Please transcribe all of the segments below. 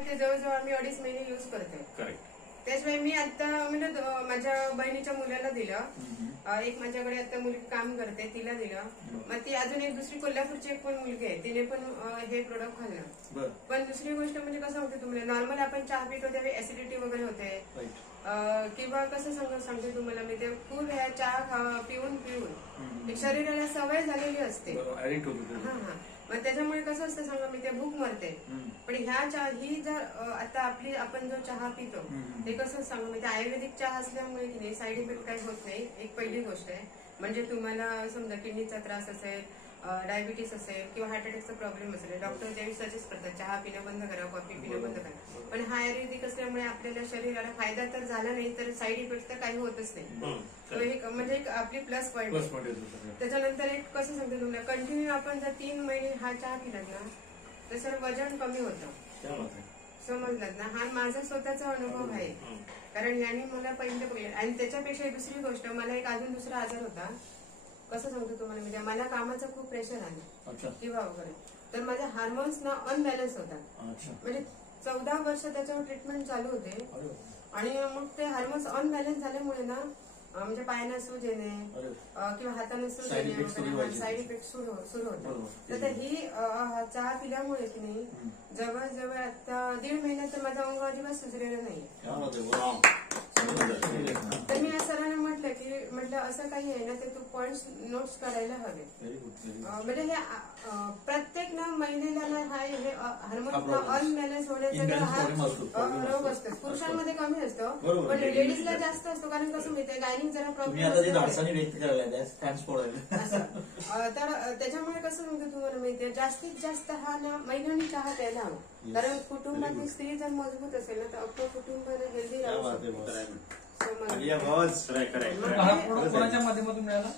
आहे ते जवळजवळ आम्ही 2.5 महिने युज करतोय. त्याशिवाय मी आता म्हणजे माझ्या बहिणीच्या मुलाला दिलं, एक माझ्याकडे आता मुलगी काम करते तिला दिलं, मग ती अजून एक दुसरी कोल्हापूरची एक पण मुलगी आहे तिने पण हे प्रोडक्ट खाल्लं. पण दुसरी गोष्ट म्हणजे कसं होते तुम्हाला नॉर्मल आपण चहा पितो त्यावेळी ऍसिडिटी वगैरे होते, किंवा कसं सांगते तुम्हाला मी ते खूप वेळा चहा पिऊन पिऊन शरीराला सवय झालेली असते. मग त्याच्यामुळे कसं असतं सांगा मी ते भूक मरते. पण ही जर आता आपण जो चहा पितो ते कसं सांगू म्हणजे आयुर्वेदिक चहा असल्यामुळे की नाही साईड इफेक्ट काही होत नाही. एक पहिली गोष्ट आहे. म्हणजे तुम्हाला समजा किडनीचा त्रास असेल, डायबिटीस असेल किंवा हार्ट अटॅकचा प्रॉब्लेम असेल, डॉक्टर त्यावेळी सजेस्ट करतात चहा पिणं बंद करा, कॉफी पिणं बंद करा. पण हा आयुर्वेदिक असल्यामुळे आपल्याला शरीराला फायदा तर झाला नाही तर साईड इफेक्ट तर काही होतच नाही. तो एक म्हणजे एक आपली प्लस पॉईंट. त्याच्यानंतर एक कसं सांगते तुम्हाला कंटिन्यू आपण जर 3 महिने हा चहा पिलात ना तर सर वजन कमी होतं. समजलात ना. हा माझा स्वतःचा अनुभव आहे. कारण याने मला पहिले आणि त्याच्यापेक्षा दुसरी गोष्ट मला एक अजून दुसरा आजार होता. कसं सांगतो तुम्हाला म्हणजे मला कामाचं खूप प्रेशर आलं किंवा वगैरे तर माझ्या हार्मोन्स ना अनबॅलन्स होतात. म्हणजे 14 वर्ष त्याच्यावर ट्रीटमेंट चालू होते आणि मग ते हार्मोन्स अनबॅलन्स झाल्यामुळे ना म्हणजे पायांना सूज येणे किंवा हाताने सूज येणे साईड इफेक्ट सुरू होतात. तर ही चहा पिल्यामुळे की नाही जवळजवळ आता 1.5 महिन्यात तर माझा अंग अजिबात सुजलेलं नाही. तर मी या सरांना म्हटलं असं काही आहे ना ते तू पॉइंट्स नोट्स करायला हवे. म्हणजे हे प्रत्येक ना महिलेला ना हे हार्मोन अनबॅलन्स होण्याचा हा रोग असतो. पुरुषांमध्ये कमी असतो पण लेडीजला जास्त असतो. कारण कसं माहितीये गायनिंग जरा प्रॉब्लेम तर त्याच्यामुळे कसं म्हणतो तुम्हाला माहितीये जास्तीत जास्त हा ना महिलांनी चहा प्यायला हवा. कारण कुटुंबातील स्त्री जर मजबूत असेल ना तर आपलं कुटुंब हेल्दी राहू माध्यमातून मिळाला.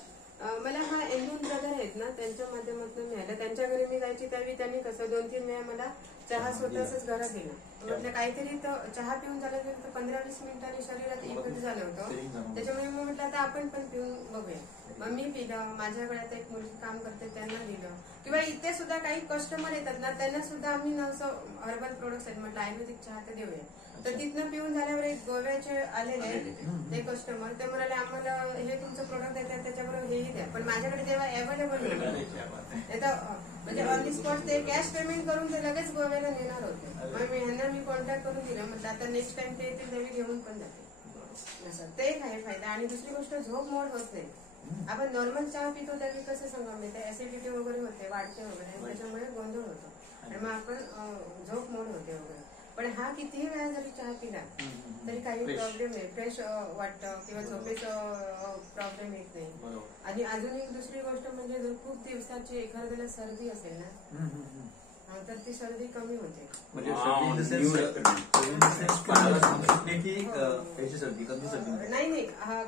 मला हा एंडून ब्रदर आहेत ना त्यांच्या माध्यमातून मिळालं. त्यांच्या घरी मी जायची त्यावेळी त्यांनी कसं 2-3 वेळा मला चहा स्वतःच घरात दिला. म्हटलं काहीतरी तर चहा पिऊन झाल्यानंतर 15-20 मिनिटांनी शरीरात इफेक्ट झालं होतं. त्याच्यामुळे मग म्हटलं आता आपण पण पिऊन बघूया. मग मी पिलं. माझ्या गळ्यात एक मुलगी काम करते त्यांना दिलं. किंवा इथे सुद्धा काही कस्टमर येतात ना त्यांना सुद्धा आम्ही असं हर्बल प्रोडक्ट्स आहेत म्हटलं आयुर्वेदिक चहा तर देऊया. तर तिथनं पिऊन झाल्यावर एक गोव्याचे आलेले ते कस्टमर ते म्हणाले आम्हाला हे तुमचं प्रोडक्ट देतात त्याच्याबरोबर हेही द्या. पण माझ्याकडे तेव्हा अवेलेबल नव्हतं. म्हणजे ऑन दी स्पॉट ते कॅश पेमेंट करून ते लगेच गोव्याला नेणार होते. मग ह्यांना मी कॉन्टॅक्ट करून दिला. म्हटलं आता नेक्स्ट टाइम ते येतील नवी घेऊन पण जाते. असं ते एक आहे फायदा. आणि दुसरी गोष्ट झोप मोड होत नाही. आपण नॉर्मल चहा पितो त्यावेळी कसं सांगा मी ते ऍसिडिटी वगैरे होते वाढते वगैरे त्याच्यामुळे गोंधळ होतो आणि मग आपण झोप मोड होते वगैरे. पण हा कितीही वेळा जरी चहा पिला तरी काही प्रॉब्लेम नाही. फ्रेश वाटतं किंवा झोपेचं प्रॉब्लेम येत नाही. आणि अजून एक दुसरी गोष्ट म्हणजे जर खूप दिवसाची एखाद्याला सर्दी असेल ना तर ती सर्दी कमी होते. नाही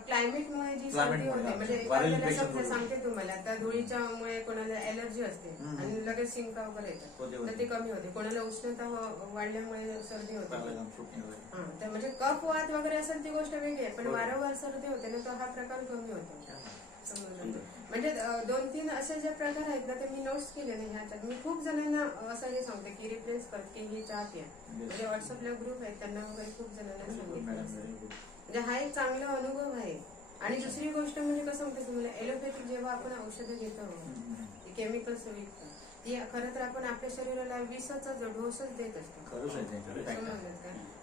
क्लायमेटमुळे जी सर्दी होते म्हणजे एखाद्याला सांगते तुम्हाला आता धुळीच्यामुळे कोणाला ऍलर्जी असते आणि लगेच शिंका वगैरे येतात तर ते कमी होते. कोणाला उष्णता वाढल्यामुळे सर्दी होते. तर म्हणजे कफ वात वगैरे असेल ती गोष्ट वेगळी आहे पण वारंवार सर्दी होते ना तर हा प्रकार कमी होतो. म्हणजे 2-3 असे जे प्रकार आहेत ना ते मी नोट्स केलेले ह्याच्यात. मी खूप जणांना असं हे सांगते की रिप्लेस करते की ही चहा प्या. म्हणजे व्हॉट्सअपला ग्रुप आहेत त्यांना वगैरे खूप जणांना सांगितलं. म्हणजे हा एक चांगला अनुभव आहे. आणि दुसरी गोष्ट म्हणजे कसं म्हणते तुम्हाला एलोपॅथिक जेव्हा आपण औषधं घेतो केमिकल्स युक्त ती खरं तर आपण आपल्या शरीराला विषाचा डोसच देत असतो.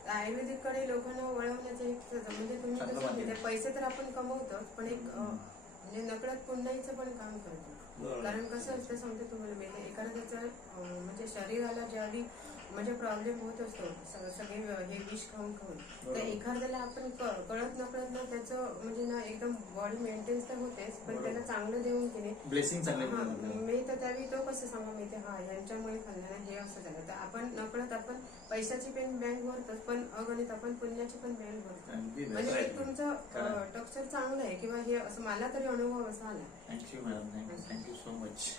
आयुर्वेदिक कडे लोकांना वळवण्याचं एक म्हणजे तुम्ही कसं पैसे तर आपण कमवतो पण एक म्हणजे नकळत पुन्हाईचं पण काम करतो. कारण कसं असतं सांगते तुम्हाला मी एखाद्याचं म्हणजे शरीराला ज्यावेळी म्हणजे प्रॉब्लेम होत असतो सगळे हे विष खाऊन तर एखाद्याला आपण कळत नकळत ना त्याचं म्हणजे ना एकदम बॉडी मेंटेन्स तर होतेच पण त्याला चांगलं देऊन की नाही ब्लेसिंग मी तर त्यावेळी तो कसं सांगा मी हा यांच्यामुळे खाल्लं हे असं झालं. तर आपण नकळत आपण पैशाची पण बँक भरतो पण अगणित आपण पुण्याची पण बँक भरतो. म्हणजे तुमचं टक्चर चांगलं आहे किंवा हे असं मला तरी अनुभव असा आला. Thank you madam. Thank you so much.